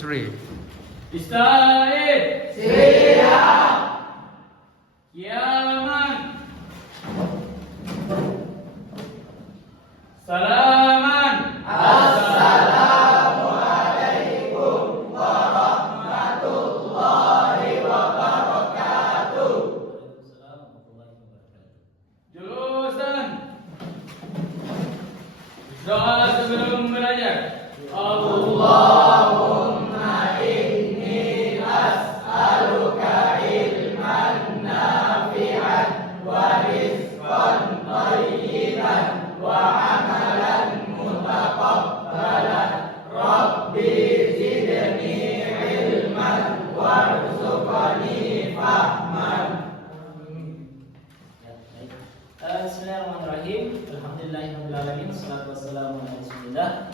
Three. Ista'id. Siap. Kiaman. Salaman. Assalamualaikum warahmatullahi wabarakatuh. Julusan. Doa sebelum belajar. Allahumma inni as'aluka ilman nafi'an wa rizqan thayyiban wa amalan mutaqabbalan. Rabbi zidni ilman warzuqni fahman. Bismillahirrahmanirrahim. Alhamdulillahirabbil alamin. Wassalatu wassalamu ala Rasulillah.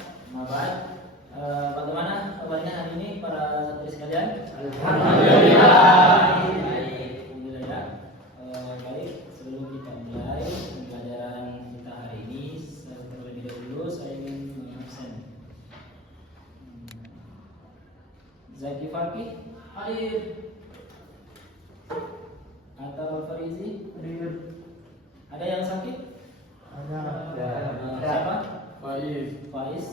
Bagaimana kabarnya hari ini para santri sekalian? Alhamdulillah. Alhamdulillah ya. Baik, sebelum kita mulai pembelajaran kita hari ini, terlebih dahulu saya ingin mengabsen Zaki Fakih hadir, atau Farizi hadir. Ada yang sakit? Siapa? Faiz.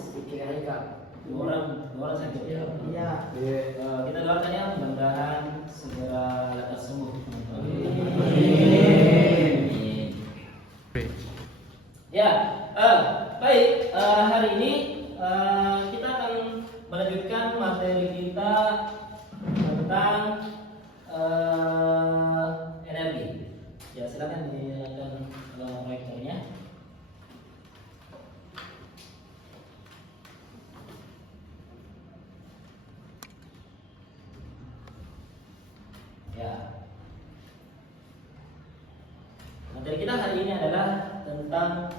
Dua orang saja. Iya. Kita doakan ya, mudah-mudahan segera lekas sembuh. Amin. Ya, baik. Hari ini kita akan melanjutkan materi kita tentang energi. Ya, silakan dinyalakan proyektornya. Ya. Materi kita hari ini adalah tentang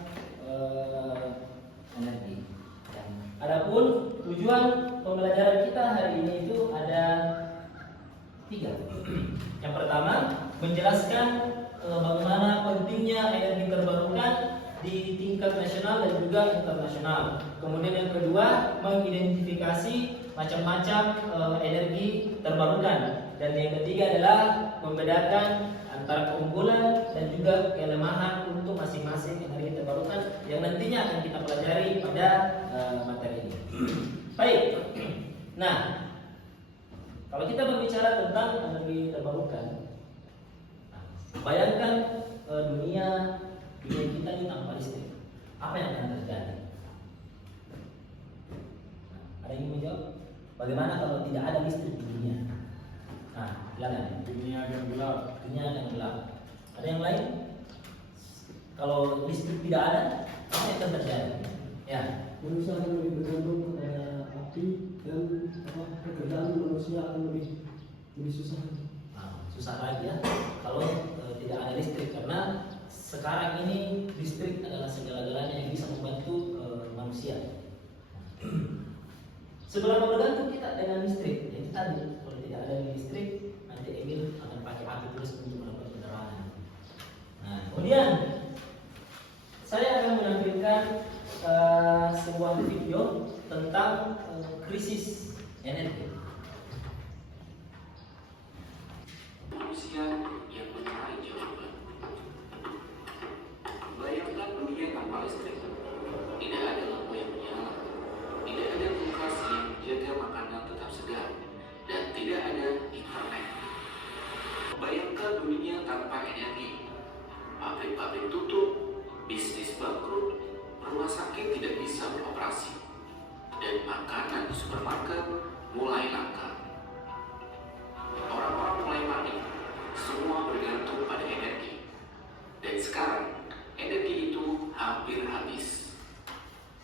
energi. Dan adapun tujuan pembelajaran kita hari ini itu ada 3. Yang pertama, menjelaskan bagaimana pentingnya energi terbarukan di tingkat nasional dan juga internasional. Kemudian yang kedua, mengidentifikasi macam-macam energi terbarukan. Dan yang ketiga adalah membedakan antara keunggulan dan juga kelemahan untuk masing-masing energi terbarukan yang nantinya akan kita pelajari pada materi ini. Baik. Nah, kalau kita berbicara tentang energi terbarukan, bayangkan dunia kita ini tanpa listrik, apa yang akan terjadi? Ada yang mau jawab? Bagaimana kalau tidak ada listrik di dunia? Nah, silakan. Dunia akan gelap. Dunia akan gelap. Ada yang lain? Kalau listrik tidak ada, apa yang akan terjadi? Ya. Manusia akan lebih bergantung kepada api dan pekerjaan manusia akan lebih susah. Nah, susah lagi ya kalau tidak ada listrik, karena sekarang ini listrik adalah segala-galanya yang bisa membantu manusia. Seberapa bergantung kita dengan listrik? Yang tadi, kalau tidak ada listrik, nanti Emil akan pakai api terus untuk melakukan penerangan. Nah, kemudian saya akan menampilkan sebuah video tentang krisis energi. Manusia yang mencari jawaban. Bayangkan dunia tanpa listrik. Tidak ada lampu yang menyala, tidak ada kulkas yang menjaga makanan tetap segar, dan tidak ada internet. Bayangkan dunia tanpa energi. Pabrik-pabrik tutup, bisnis bangkrut, rumah sakit tidak bisa beroperasi, dan makanan di supermarket mulai langka. Orang-orang mulai panik, semua bergantung pada energi. Dan sekarang, energi itu hampir habis.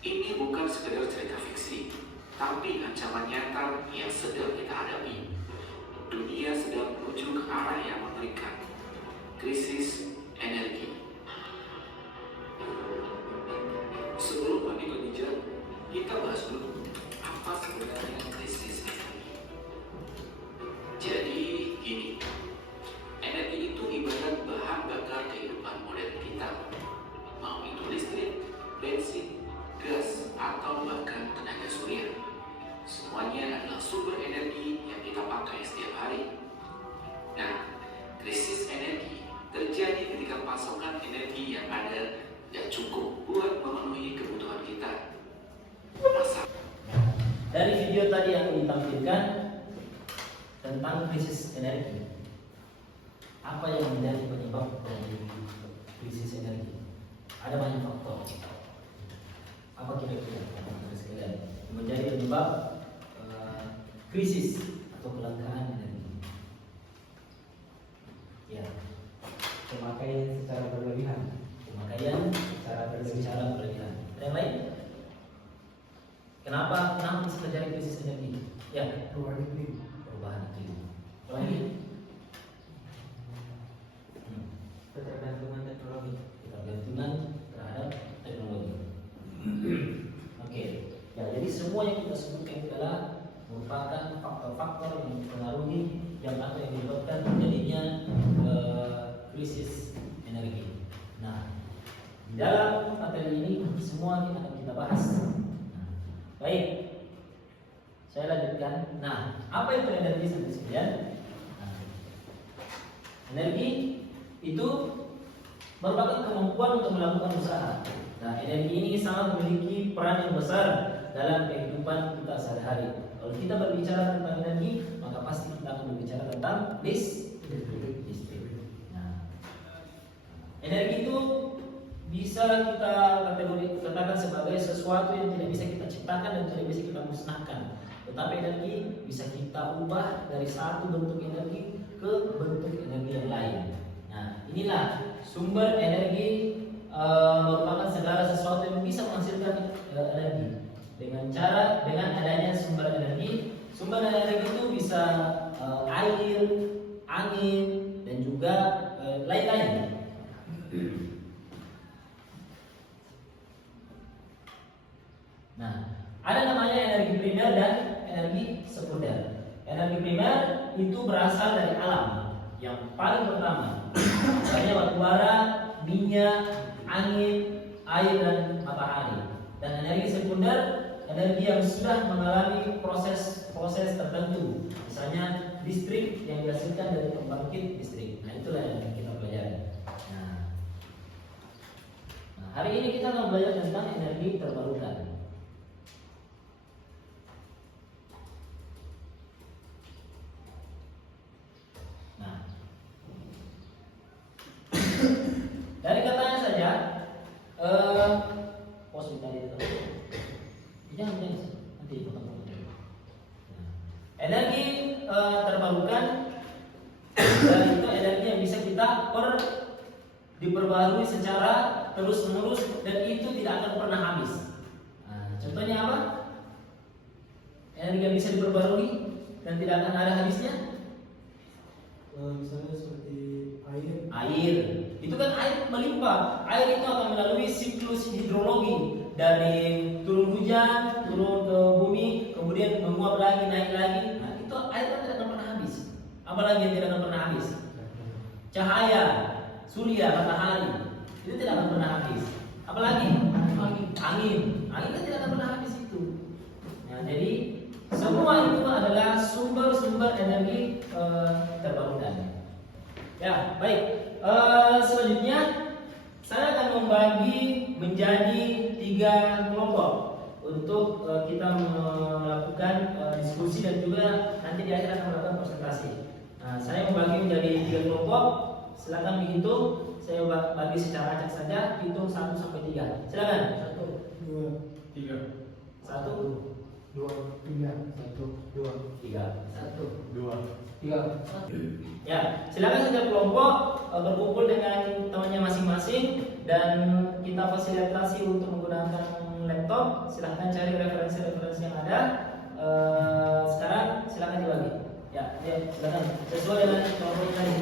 Ini bukan sekedar cerita fiksi, tapi ancaman nyata yang sedang kita hadapi. Dunia sedang menuju ke arah yang mengerikan, krisis energi. Sebelum lebih jauh, kita bahas dulu apa sebenarnya krisis energi. Jadi gini, energi itu ibarat bahan bakar kehidupan modern kita. Mau itu listrik, bensin, gas, atau bahkan tenaga surya. Semuanya adalah sumber energi cukup buat memenuhi kebutuhan kita. Masa Dari video tadi yang ditampilkan tentang krisis energi, apa yang menjadi penyebab dari krisis energi? Ada banyak faktor. Apa kira-kira teman-teman sekalian yang menjadi penyebab krisis atau kelangkaan energi? Ya, Pemakaian secara berlebihan. pemakaian secara berlebihan. Ada yang lain? Kenapa bisa terjadi krisis energi? Ya, Perubahan iklim. perubahan iklim. Lagi? Ketergantungan teknologi. Ketergantungan terhadap teknologi. Oke, ya jadi semua yang kita sebutkan itu adalah merupakan faktor-faktor yang mempengaruhi yang menyebabkan terjadinya krisis energi. Nah, di dalam materi ini semua kita akan kita bahas. Baik, saya lanjutkan. Nah, apa itu energi sampai sekian? Nah, energi itu merupakan kemampuan untuk melakukan usaha. Nah, energi ini sangat memiliki peran yang besar dalam kehidupan kita sehari-hari. Kalau kita berbicara tentang energi, maka pasti kita akan berbicara tentang listrik. Nah, energi itu bisa kita katakan sebagai sesuatu yang tidak bisa kita ciptakan dan tidak bisa kita musnahkan. Tetapi energi bisa kita ubah dari satu bentuk energi ke bentuk energi yang lain. Nah, inilah sumber energi merupakan segala sesuatu yang bisa menghasilkan energi. Dengan adanya sumber energi itu bisa air, angin, dan juga lain-lain. Nah, ada namanya energi primer dan energi sekunder. Energi primer itu berasal dari alam. Yang paling pertama, misalnya batu bara, minyak, angin, air, dan matahari. Dan energi sekunder, energi yang sudah mengalami proses tertentu. Misalnya listrik yang dihasilkan dari pembangkit listrik. Nah, itulah yang kita pelajari. Nah, hari ini kita akan belajar tentang energi terbarukan. Dari katanya saja, tadi itu. Jangan nanti potong-potong. Energi terbarukan dan itu energi yang bisa kita diperbarui secara terus-menerus dan itu tidak akan pernah habis. Nah, contohnya apa? Energi yang bisa diperbarui dan tidak akan ada habisnya. Misalnya seperti Air, itu kan air melimpah. Air itu akan melalui siklus hidrologi dari turun hujan, turun ke bumi, kemudian menguap lagi, naik lagi. Nah, itu air kan tidak akan pernah habis. Apalagi yang tidak akan pernah habis? Cahaya, surya, matahari, itu tidak akan pernah habis. Apalagi angin kan tidak akan pernah habis itu. Nah, jadi semua itu adalah sumber-sumber energi terbarukan. Ya, baik. Selanjutnya saya akan membagi menjadi 3 kelompok untuk kita melakukan diskusi dan juga nanti di akhir akan melakukan presentasi. Nah, saya membagi menjadi 3 kelompok. Silakan dihitung. Saya bagi secara acak saja. Hitung 1 sampai 3. Silakan. 1, 2, 3, 1, 2, 3, 1, 2, 3, 1, 2. 3. Ya, silakan setiap kelompok berkumpul dengan temannya masing-masing dan kita fasilitasi untuk menggunakan laptop. Silahkan cari referensi-referensi yang ada. Sekarang silakan dibagi. Ya, silakan sesuai dengan kelompok tadi.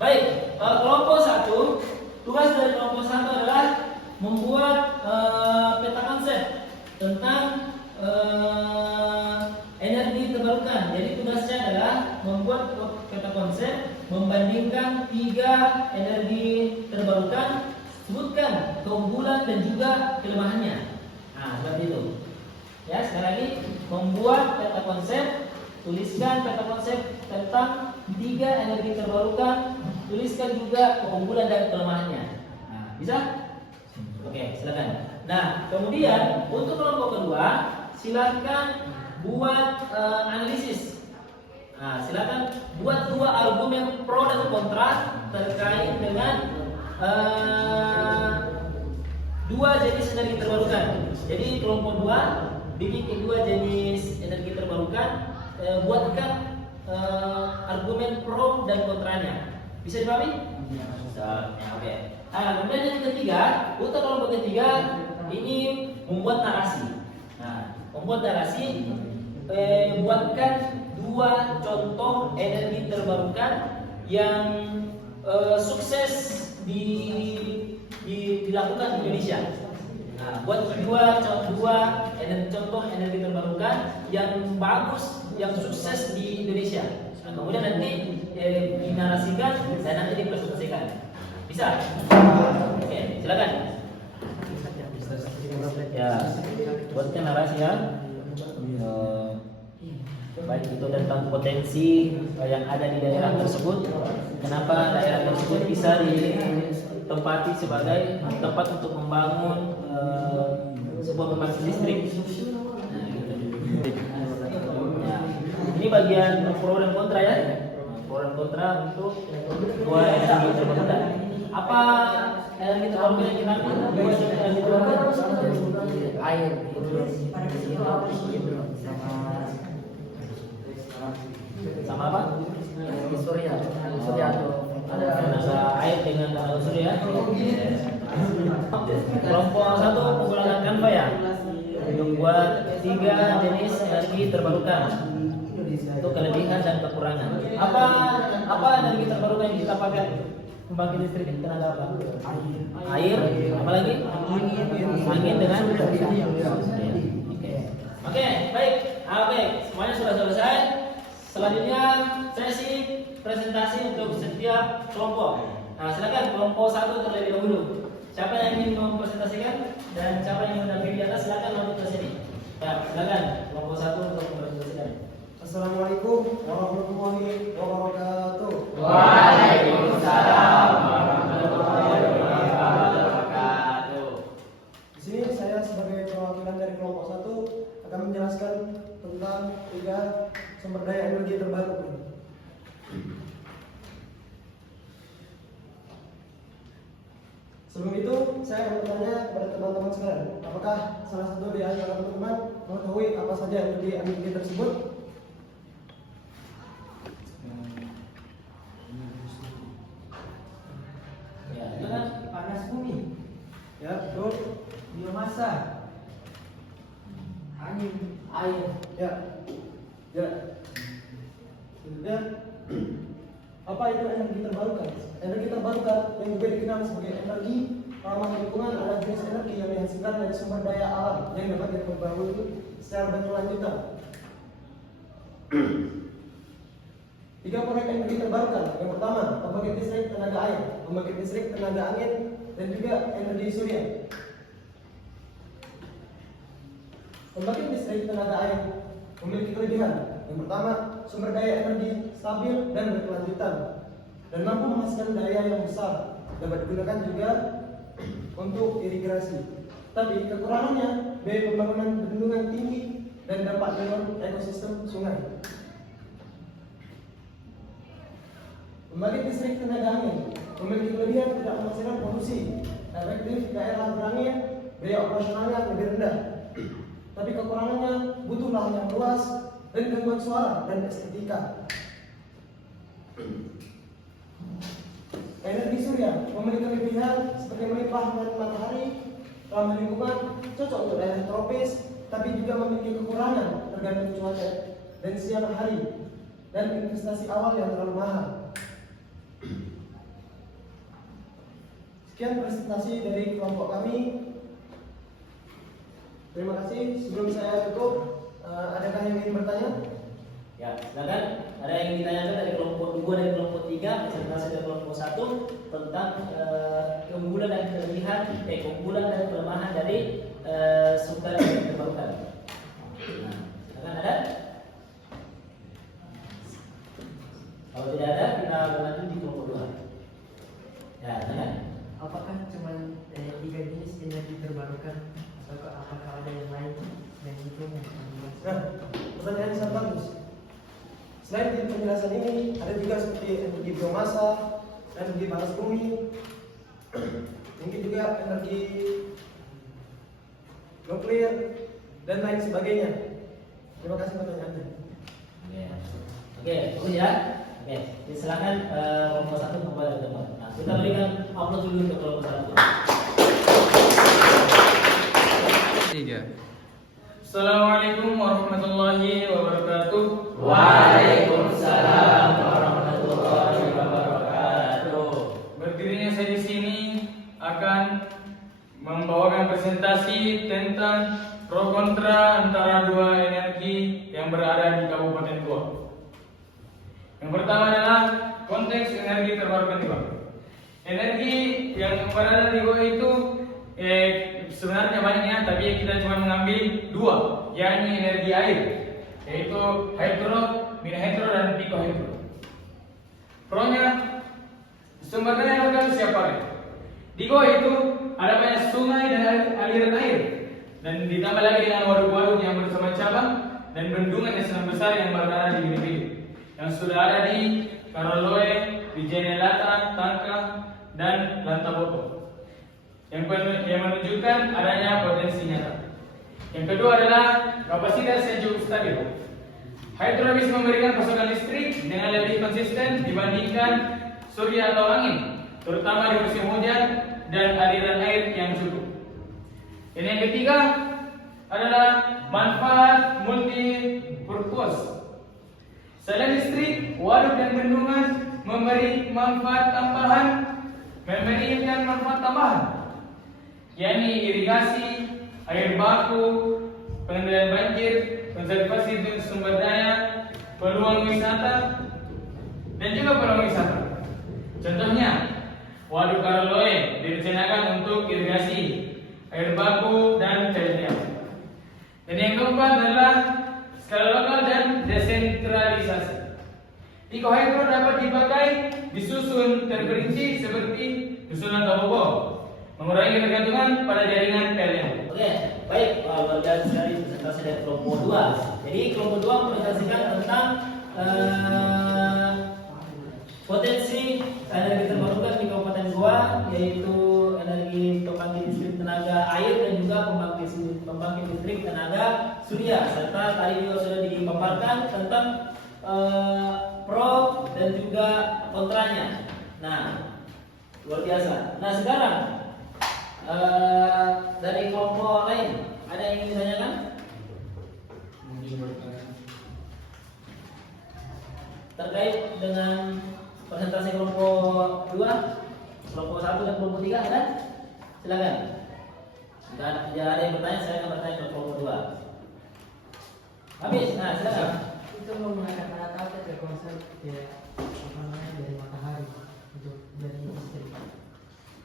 Baik, kelompok 1, tugas dari kelompok 1 adalah membuat peta konsep tentang energi terbarukan. Jadi tugasnya adalah membuat peta konsep membandingkan 3 energi terbarukan, sebutkan keunggulan dan juga kelemahannya. Nah, seperti itu. Ya, sekali lagi membuat peta konsep, tuliskan peta konsep tentang 3 energi terbarukan, tuliskan juga keunggulan dan kelemahannya. Nah, bisa? Oke, silakan. Nah, kemudian untuk kelompok kedua, silakan buat analisis. Nah, silakan buat 2 argumen pro dan kontra terkait dengan 2 jenis energi terbarukan. Jadi kelompok 2 bikin 2 jenis energi terbarukan, buatkan argumen pro dan kontranya. Bisa dipahami? Bisa. Ya, oke. Nah, kemudian yang ketiga, untuk kelompok ketiga ini membuat narasi. Nah, membuat narasi, buatkan 2 contoh energi terbarukan yang sukses dilakukan di Indonesia. Nah, buat dua contoh energi terbarukan yang bagus, yang sukses di Indonesia. Nah, kemudian nanti dinarasikan dan nanti dipresentasikan. Bisa? Oke, silakan. Ya, buatkan narasi ya. Baik itu tentang potensi yang ada di daerah tersebut. Kenapa daerah tersebut bisa ditempati sebagai tempat untuk membangun sebuah pembangkit listrik. Nah, ini bagian pro dan kontra ya. Pro dan kontra untuk 2 energi terbarukan. Apa energi terbarukan yang kita ambil? 2 energi terbarukan. Air, Sama apa? surya atau Tenaga air dengan tenaga surya. Kelompok 1 menggunakan Canva ya, membuat 3 jenis energi terbarukan untuk kelebihan dan kekurangan. Apa energi terbarukan yang kita pakai membangkit listrik tenaga apa? Air. Apa lagi? Angin dengan surya. Oke, baik. Oke, semuanya sudah selesai. Selanjutnya sesi presentasi untuk setiap kelompok. Nah, silakan kelompok 1 terlebih dahulu. Siapa yang ingin mempresentasikan dan siapa yang mendampingi di atas, silakan masuk ke sini. Ya, silakan kelompok 1 untuk mempresentasikan. Assalamualaikum warahmatullahi wabarakatuh. Waalaikumsalam warahmatullahi wabarakatuh. Di sini saya sebagai perwakilan dari kelompok 1 akan menjelaskan tentang 3 sumber daya energi terbarukan. Sebelum itu, saya akan bertanya kepada teman-teman sekalian, apakah salah satu di antara teman-teman mengetahui apa saja energi tersebut? Ya, silakan. panas bumi, Ya, betul. biomasa, angin, air. Ya. Kemudian, apa itu energi terbarukan? Energi terbarukan yang juga dikenal sebagai energi ramah lingkungan adalah jenis energi yang dihasilkan dari sumber daya alam yang dapat diperbarui secara berkelanjutan. 3 proyek energi terbarukan. Yang pertama, pembangkit listrik tenaga air, pembangkit listrik tenaga angin, dan juga energi surya. Pembangkit listrik tenaga air memiliki kelebihan. Yang pertama, sumber daya energi stabil dan berkelanjutan dan mampu menghasilkan daya yang besar, dapat digunakan juga untuk irigasi. Tapi kekurangannya, biaya pembangunan bendungan tinggi dan dampak dalam ekosistem sungai. Pembangkit listrik tenaga angin memiliki kelebihan tidak menghasilkan polusi, efektif daerah berangin, biaya operasionalnya lebih rendah. Tapi kekurangannya butuh lahan yang luas dan gangguan suara dan estetika. Energi surya memiliki kelebihan seperti melimpahkan matahari, ramah lingkungan, cocok untuk daerah tropis, tapi juga memiliki kekurangan tergantung cuaca dan siang hari dan investasi awal yang terlalu mahal. Sekian presentasi dari kelompok kami. Terima kasih. Sebelum saya tutup, adakah yang ingin bertanya? Ya, silakan. Ada yang ingin ditanyakan dari kelompok 2 dan kelompok 3, presentasi dari kelompok 1 tentang keunggulan dan kelebihan, keunggulan dan kelemahan dari sumber energi terbarukan. Nah, silakan ada? Kalau tidak ada, kita berlanjut di kelompok 2. Nah, pertanyaan sangat bagus. Selain di penjelasan ini, ada juga seperti energi biomasa, energi panas bumi, mungkin juga energi nuklir, dan lain sebagainya. Terima kasih pertanyaannya. Oke, bagus ya. Oke, silakan kelompok 1 kembali ke depan. Nah, kita berikan upload dulu ke kelompok 1. Assalamualaikum warahmatullahi wabarakatuh. Waalaikumsalam warahmatullahi wabarakatuh. Berdirinya saya di sini akan membawakan presentasi tentang pro kontra antara dua energi yang berada di Kabupaten Goa. Yang pertama adalah konteks energi terbarukan di Goa. Energi yang berada di Goa itu sebenarnya banyaknya, tapi kita cuma mengambil dua, yakni energi air, yaitu hidro, mini hidro, dan pico hidro. Pro-nya, sumber daya lokal siapa nih? Di Goa itu ada banyak sungai dan aliran air, dan ditambah lagi dengan waduk-waduk yang bersama cabang dan bendungan yang sangat besar yang berada di negeri yang sudah ada di Karoloe, Vijayanagara, Tangka, dan Lantaboto, yang menunjukkan adanya potensi nyata. Yang kedua adalah kapasitas yang cukup stabil. Hidro bisa memberikan pasokan listrik dengan lebih konsisten dibandingkan surya atau angin, terutama di musim hujan dan aliran air yang cukup. Dan yang ketiga adalah manfaat multi-purpose. Selain listrik, waduk dan bendungan memberi manfaat tambahan, yakni irigasi, air baku, pengendalian banjir, konservasi sumber daya, peluang wisata, dan juga peluang wisata. Contohnya, waduk Karoloe direncanakan untuk irigasi, air baku, dan cahaya. Dan yang keempat adalah skala lokal dan desentralisasi. Pico hidro dapat dipakai disusun terperinci seperti susunan Tabobo, mengurangi ketergantungan pada jaringan PLN. Oke, baik, luar biasa sekali presentasi dari kelompok 2. Jadi kelompok 2 mempresentasikan tentang potensi energi terbarukan di Kabupaten Goa, yaitu energi pembangkit listrik tenaga air dan juga pembangkit listrik tenaga surya, serta tadi juga sudah dipaparkan tentang pro dan juga kontranya. Nah, luar biasa. Nah, sekarang dari kelompok lain ada yang ingin ditanyakan? Terkait dengan presentasi kelompok 2, kelompok 1 dan kelompok 3 ada? Silakan. Dan jika ada yang bertanya, saya akan bertanya ke kelompok 2. Habis, nah silakan. Itu menggunakan alat-alat ya konsep ya apa namanya dari matahari untuk jadi listrik.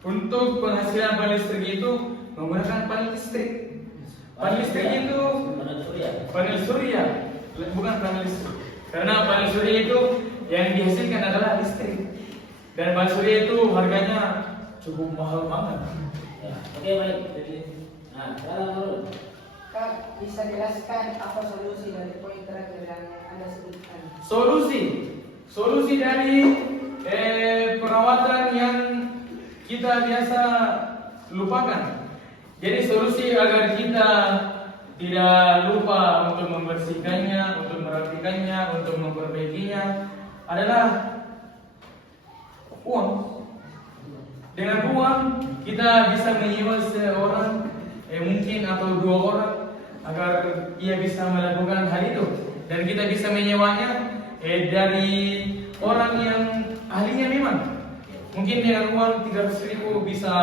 Untuk penghasilan panel listrik itu menggunakan panel listrik. Panel listrik itu panel surya, bukan panel listrik. Karena panel surya itu yang dihasilkan adalah listrik. Dan panel surya itu harganya cukup mahal banget. Ya, oke, baik. Nah, sekarang dulu. Kak, bisa jelaskan apa solusi dari poin terakhir yang Anda sebutkan? Solusi dari perawatan yang kita biasa lupakan. Jadi solusi agar kita tidak lupa untuk membersihkannya, untuk merapikannya, untuk memperbaikinya adalah uang. Dengan uang kita bisa menyewa seorang mungkin atau 2 orang agar ia bisa melakukan hal itu, dan kita bisa menyewanya dari orang yang ahlinya memang. Mungkin dengan uang 300.000 bisa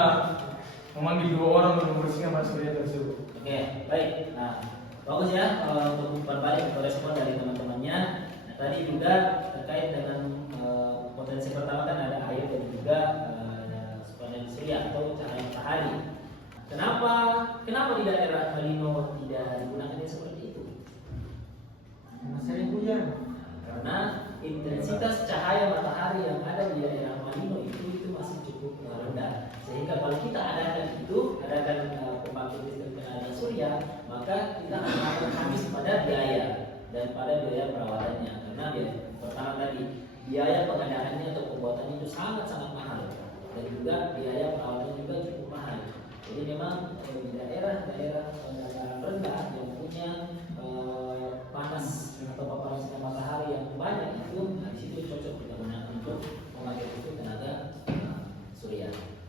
memanggil 2 orang untuk membersihkan panel surya tersebut. Oke, baik. Nah, bagus ya untuk berbalik respon dari teman-temannya. Nah, tadi juga terkait dengan potensi pertama kan ada air dan juga panel surya atau cahaya matahari. Kenapa di daerah Malino tidak digunakan seperti itu? Karena sering hujan. Karena intensitas cahaya matahari yang ada di daerah Malino itu masih cukup rendah, sehingga kalau kita adakan pembangkit listrik tenaga surya, maka kita akan habis pada biaya daripada biaya perawatannya, karena pertama tadi biaya pengadaannya atau pembuatannya itu sangat-sangat mahal, dan juga biaya perawatannya juga cukup mahal. Jadi memang di daerah-daerah dataran rendah yang punya panas atau paparan sinar matahari yang banyak itu, nah, di situ cocok kita gunakan untuk memakai itu tenaga surya.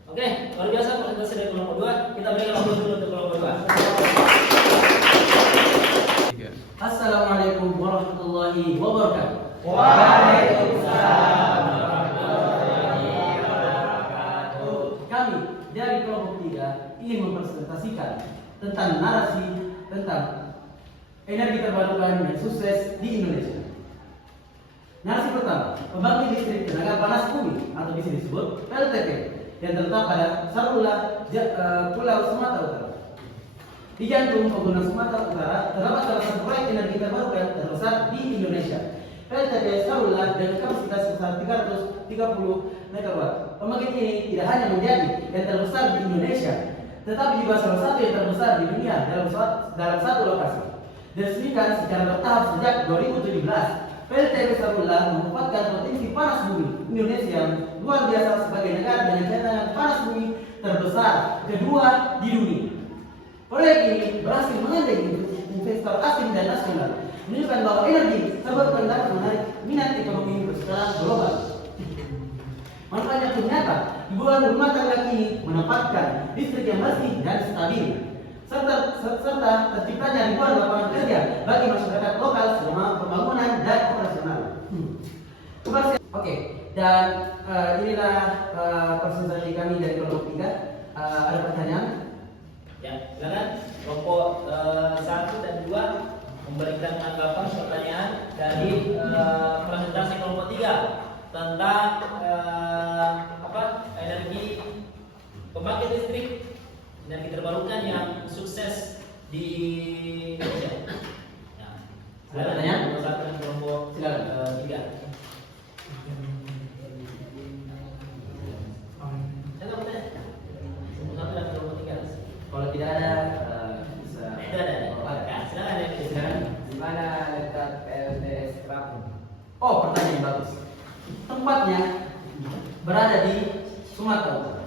Oke, luar biasa presentasi dari kelompok 2. Kita berikan waktu dulu untuk kelompok 2. Assalamualaikum warahmatullahi wabarakatuh. Waalaikumsalam warahmatullahi wabarakatuh. Kami dari kelompok 3 ingin mempresentasikan tentang narasi tentang energi terbarukan yang sukses di Indonesia. Narasi pertama, pembangkit listrik tenaga panas bumi atau bisa disebut PLTP yang terletak pada Sarula, Pulau Sumatera Utara. Di jantung penggunaan Sumatera Utara terdapat salah satu proyek energi terbarukan terbesar di Indonesia, PLTP Sarula dengan kapasitas sebesar 330 MW. Pembangkit ini tidak hanya menjadi yang terbesar di Indonesia, tetapi juga salah satu yang terbesar di dunia dalam satu lokasi. Diresmikan secara bertahap sejak 2017, PLTP Sarula merupakan potensi panas bumi Indonesia yang luar biasa sebagai negara dengan cadangan panas bumi terbesar kedua di dunia. Proyek ini berhasil mengandeng investor asing dan nasional, menunjukkan bahwa energi terbarukan dapat menarik minat ekonomi berskala global. Manfaatnya pun nyata, ibu rumah tangga ini mendapatkan listrik yang bersih dan stabil, serta terciptanya ribuan lapangan kerja bagi masyarakat lokal selama pembangunan dan operasional. Oke, dan inilah presentasi kami dari kelompok 3. Ada pertanyaan? Ya, silakan kelompok 1 dan 2 memberikan tanggapan pertanyaan dari presentasi kelompok 3 tentang energi pembangkit listrik energi terbarukan yang sukses di Indonesia. Ya, silakan Pertanyaan? kelompok 1 dan kelompok 3. Silakan bertanya. Kelompok 1 dan kelompok 3. Kalau tidak ada, bisa. Itu ada. Ya, silakan ya. Silakan. Di mana letak PLTS Terapung? Oh, pertanyaan bagus. Tempatnya berada di Sumatera Utara.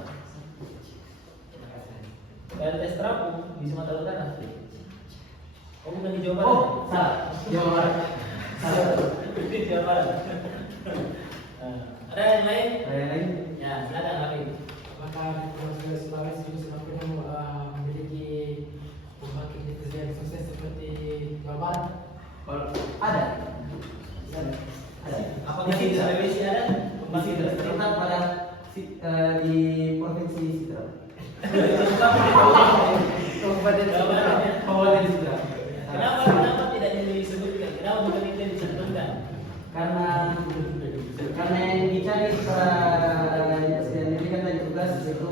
PLTS Terapung di Sumatera Utara. Oh, bukan di Jawa Barat. Oh, salah. Jawa Barat. Salah. Di Jawa Barat. Ada yang lain? Ada yang lain? Ya, silakan Habib. Apakah Provinsi Sulawesi juga penuh memiliki pembangkit listrik yang sukses seperti Jawa Barat? Kalau ada. Ada. Apakah di Sulawesi ada Masih terletak pada di provinsi Sitra. Kabupaten Jawa Barat ya? Kabupaten Sitra. Kenapa tidak disebutkan? Kenapa bukan itu yang disebutkan? Karena yang dicari para yang diberikan tadi tugas itu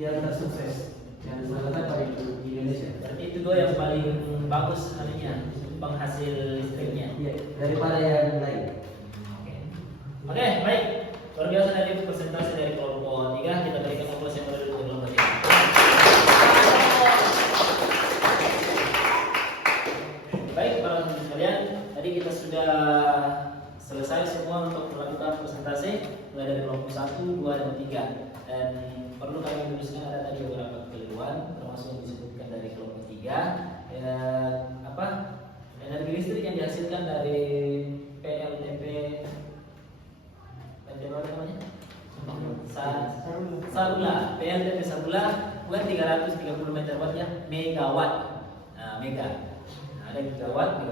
yang tersukses yang terletak pada di Indonesia. Berarti itu dua yang paling bagus anunya penghasil listriknya. Iya, daripada yang lain. Oke, baik. Luar biasa tadi presentasi dari kelompok 3. Kita berikan aplaus yang berdua untuk kelompok 3. Baik, para teman sekalian, tadi kita sudah selesai semua untuk melakukan presentasi mulai dari kelompok 1, 2, dan 3. Dan perlu kami luruskan ada tadi beberapa kekeliruan, termasuk yang disebutkan dari kelompok 3. Energi listrik yang dihasilkan dari PLTP apa namanya? Sarula, PLTP Sarula bukan 330 MW ya, megawatt. Nah, mega. Nah, ada gigawatt.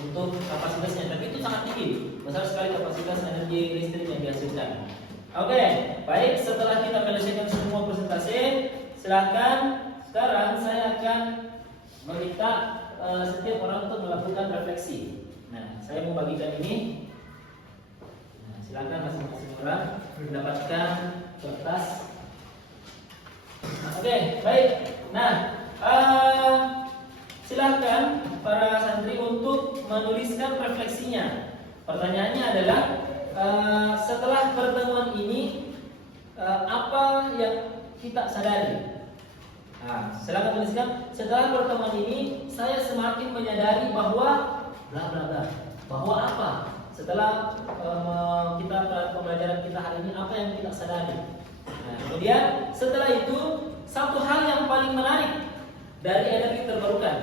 Untuk kapasitasnya, tapi itu sangat tinggi, besar sekali kapasitas energi listrik yang dihasilkan. Oke, baik. Setelah kita menyelesaikan semua presentasi, silahkan sekarang saya akan meminta setiap orang untuk melakukan refleksi. Nah, saya mau bagikan ini. Nah, silakan masing-masing orang mendapatkan kertas. Oke, baik. Nah, silakan para santri untuk menuliskan refleksinya. Pertanyaannya adalah setelah pertemuan ini apa yang kita sadari? Nah, silakan tuliskan. Setelah pertemuan ini, saya semakin menyadari bahwa bla bla bla. Bahwa apa? Setelah kita pembelajaran kita hari ini, apa yang kita sadari? Nah, kemudian setelah itu satu hal yang paling menarik dari energi terbarukan.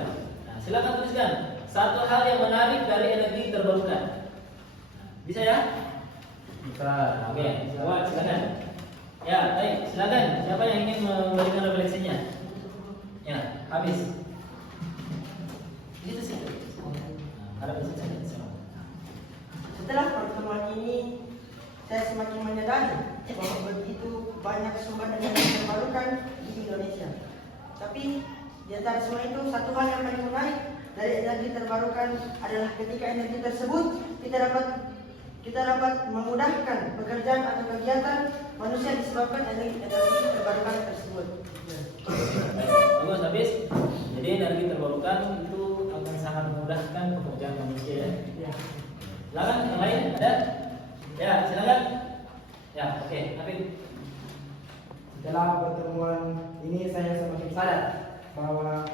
Nah, silakan tuliskan satu hal yang menarik dari energi terbarukan. Bisa ya? Bisa. Oke, silakan. Ya, baik, silakan. Siapa yang ingin memberikan refleksinya? Ya, habis. Itu sih. Harap bisa saja. Setelah pertemuan ini, saya semakin menyadari bahwa begitu banyak sumber energi terbarukan di Indonesia. Tapi di antara semua itu, satu hal yang paling menarik dari energi terbarukan adalah ketika energi tersebut kita dapat memudahkan pekerjaan atau kegiatan manusia disebabkan energi terbarukan tersebut. Bagus, habis. Jadi energi terbarukan itu akan sangat memudahkan pekerjaan manusia. Ya. Silakan, yang lain ada? Ya, silakan. Ya, oke, Habib. Setelah pertemuan ini saya semakin sadar bahwa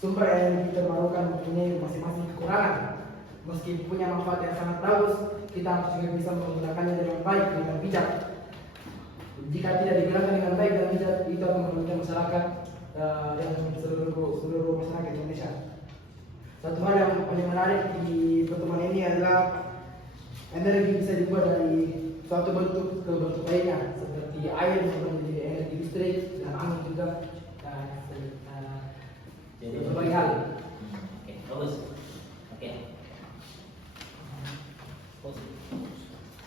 sumber energi terbarukan ini masing-masing kekurangan. Meski punya manfaat yang sangat bagus, kita harus juga bisa menggunakannya dengan baik, dengan bijak. Jika tidak digunakan dengan baik dan bijak, itu akan merugikan masyarakat dan seluruh masyarakat Indonesia. Satu hal yang paling menarik di pertemuan ini adalah energi bisa dibuat dari suatu bentuk ke bentuk lainnya, seperti air bisa menjadi energi listrik dan angin juga. Jadi berbagai hal. Oke, bagus. Oke.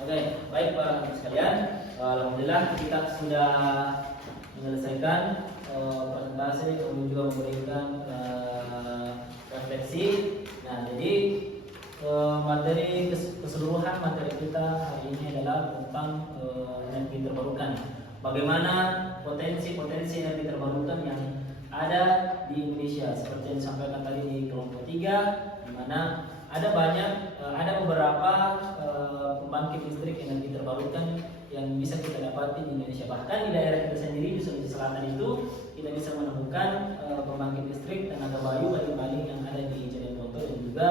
Oke, baik para teman sekalian. Alhamdulillah kita sudah menyelesaikan presentasi, kemudian juga memberikan refleksi. Nah, jadi materi keseluruhan materi kita hari ini adalah tentang energi terbarukan. Bagaimana potensi-potensi energi terbarukan yang ada di Indonesia, seperti yang disampaikan tadi di kelompok 3, di mana ada beberapa pembangkit listrik energi terbarukan yang bisa kita dapati di Indonesia. Bahkan di daerah kita sendiri di Sulawesi Selatan itu kita bisa menemukan pembangkit listrik tenaga baling-baling yang ada di Jeneponto dan juga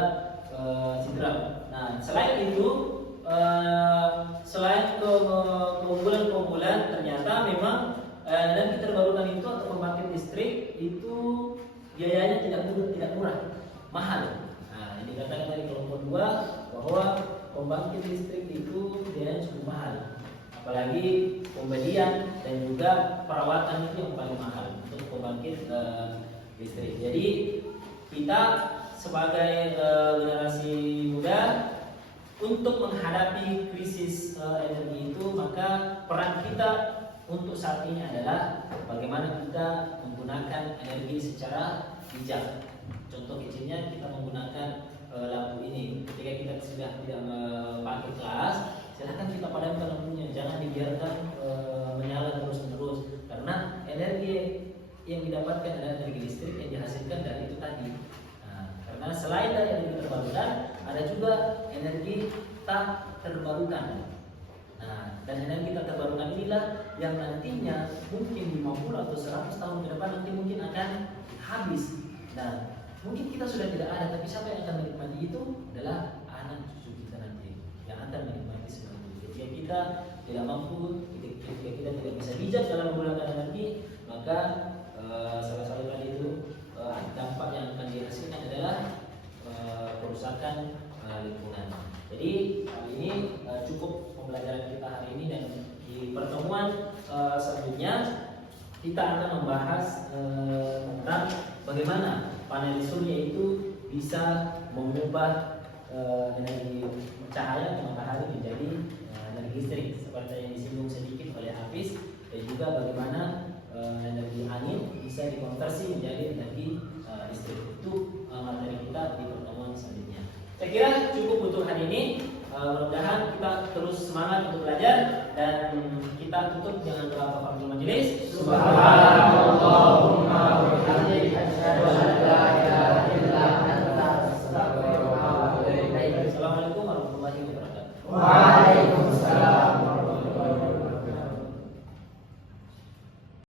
Sidrap. Nah, selain itu, selain keunggulan-keunggulan, ternyata memang energi terbarukan itu atau pembangkit listrik itu biayanya tidak murah, mahal. Nah, ini dikatakan dari kelompok 2 bahwa pembangkit listrik itu biayanya cukup mahal, apalagi pembelian dan juga perawatan itu yang paling mahal untuk pembangkit listrik. Jadi kita sebagai generasi muda untuk menghadapi krisis energi itu, maka peran kita untuk saat ini adalah bagaimana kita menggunakan energi secara bijak. Contoh kecilnya kita menggunakan lampu ini. Ketika kita sudah tidak pakai kelas, silakan kita padamkan lampunya. Jangan dibiarkan menyala terus-menerus, karena energi yang didapatkan adalah energi listrik yang dihasilkan dari itu tadi. Nah, karena selain dari energi terbarukan, ada juga energi tak terbarukan. Nah, dan energi tak terbarukan inilah yang nantinya mungkin 50 atau 100 tahun ke depan nanti mungkin akan habis. Nah, mungkin kita sudah tidak ada, tapi siapa yang akan menikmati itu adalah anak cucu kita nanti yang akan menikmati semua itu. Jika kita tidak mampu, jika kita tidak bisa bijak dalam menggunakan energi, maka salah satu tadi itu dampak yang akan dihasilkan adalah kerusakan lingkungan. Jadi kali ini cukup pembelajaran kita hari ini, dan di pertemuan selanjutnya kita akan membahas tentang bagaimana panel surya itu bisa mengubah energi cahaya atau matahari menjadi energi listrik, seperti yang disinggung sedikit oleh Hafiz, dan juga bagaimana energi angin bisa dikonversi menjadi energi listrik. Itu materi kita di pertemuan selanjutnya. Saya kira cukup untuk hari ini. Mudah-mudahan kita terus semangat untuk belajar, dan kita tutup dengan doa kafaratul majelis. Subhanallahumma wa bihamdika asyhadu an la ilaha illa anta astaghfiruka wa atubu ilaik. Assalamualaikum warahmatullahi wabarakatuh. Waalaikumsalam.